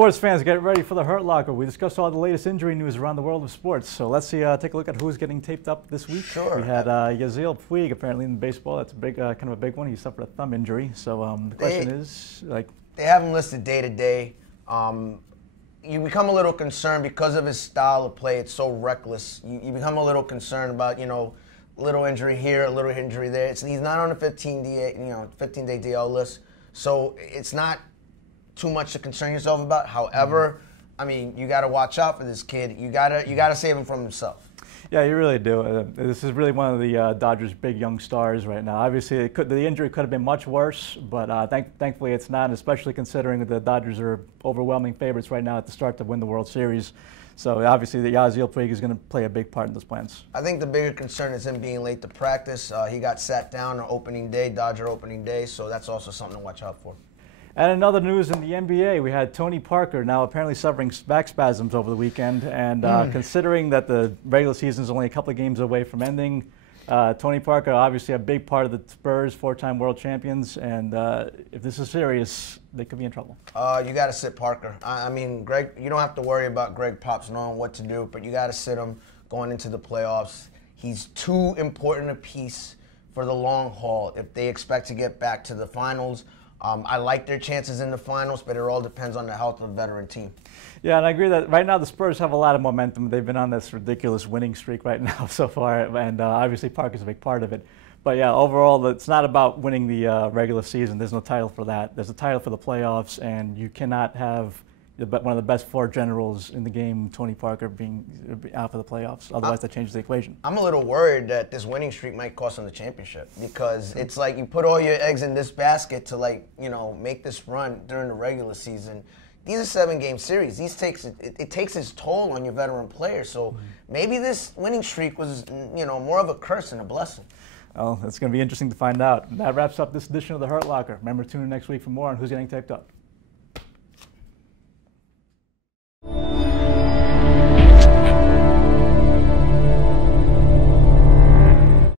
Sports fans, get ready for the Hurt Locker. We discussed all the latest injury news around the world of sports. So let's see, take a look at who's getting taped up this week. Sure. We had Yasiel Puig apparently in baseball. That's a big, kind of a big one. He suffered a thumb injury. So the question is, they have him listed day to day. You become a little concerned because of his style of play. It's so reckless. You become a little concerned about, little injury here, a little injury there. He's not on the 15-day, 15-day DL list, so it's not too much to concern yourself about. However, I mean, you got to watch out for this kid. You gotta save him from himself. Yeah, you really do. This is really one of the Dodgers' big young stars right now. Obviously, the injury could have been much worse, but thankfully it's not, especially considering that the Dodgers are overwhelming favorites right now at the start to win the World Series. So obviously, the Yasiel Puig is going to play a big part in those plans. I think the bigger concern is him being late to practice. He got sat down on opening day, Dodger opening day, so that's also something to watch out for. And in other news in the NBA, we had Tony Parker now apparently suffering back spasms over the weekend. And considering that the regular season is only a couple of games away from ending, Tony Parker obviously a big part of the Spurs, four-time world champions. And if this is serious, they could be in trouble. You got to sit Parker. I mean, Greg, you don't have to worry about Greg Pops knowing what to do, but you got to sit him going into the playoffs. He's too important a piece for the long haul if they expect to get back to the finals. I like their chances in the finals, but it all depends on the health of the veteran team. Yeah, and I agree that right now the Spurs have a lot of momentum. They've been on this ridiculous winning streak right now so far, and obviously Parker's a big part of it. But yeah, overall, it's not about winning the regular season. There's no title for that. There's a title for the playoffs, and you cannot have one of the best floor generals in the game, Tony Parker, being out for the playoffs. Otherwise, that changes the equation. I'm a little worried that this winning streak might cost them the championship, because it's like you put all your eggs in this basket to make this run during the regular season. These are 7-game series. It takes its toll on your veteran players. So maybe this winning streak was more of a curse than a blessing. Well, it's going to be interesting to find out. That wraps up this edition of the Hurt Locker. Remember to tune in next week for more on who's getting taped up.